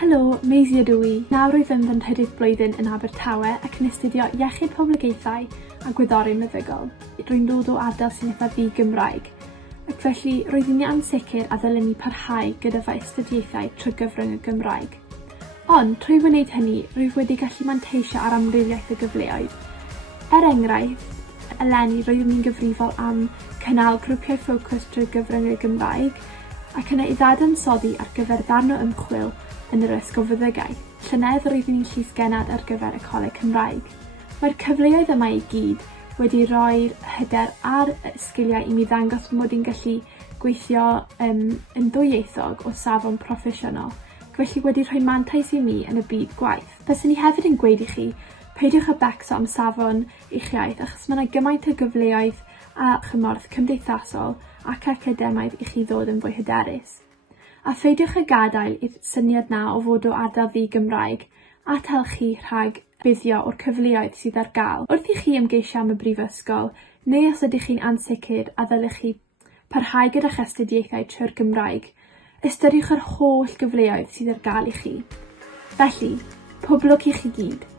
Helo, Maisie ydw i. Nawr rwyf yn fenthyrydd blwyddyn yn Abertawe ac yn astudio iechyd poblogaethau a gwyddori meddygol. Rwy'n dod o ardal sy'n eitha Gymraeg, ac felly roedd yn ansicr a ddylen ni parhau gyda fy astudiaethau trwy gyfrwng y Gymraeg. Ond, trwy wneud hynny, rwyf wedi gallu manteisio ar amrywiaeth y gyfleoedd. Enghraifft, eleni roeddwn ni'n gyfrifol am cynnal grwpiau ffocws trwy gyfrwng y Gymraeg ac yna i ddadansoddi ar gyfer ddarn o ymchwil yn yr ysgol feddygaeth. Llynedd roeddwn ni'n llysgennad ar gyfer y Coleg Cymraeg. Mae'r cyfleoedd yma i gyd wedi rhoi'r hyder ar sgiliau i mi ddangos mod i'n gallu gweithio yn ddwyieithog o safon proffesiynol, felly wedi rhoi mantais i mi yn y byd gwaith. Fyswn i hefyd yn gweud i chi, peidiwch â becso am safon eich iaith achos mae yna gymaint o gyfleoedd a chymorth cymdeithasol ac academaidd i chi ddod yn fwy hyderus. A pheidiwch â gadael i'r syniad na o fod o ardal Gymraeg atal chi rhag buddio o'r cyfleoedd sydd ar gael. Wrth i chi ymgeisio am y brifysgol, neu os ydych chi'n ansicr a ddylech chi parhau gyda'ch astudiaethau trwy'r Gymraeg, ystyriwch yr holl gyfleoedd sydd ar gael i chi. Felly, poblwch i chi gyd.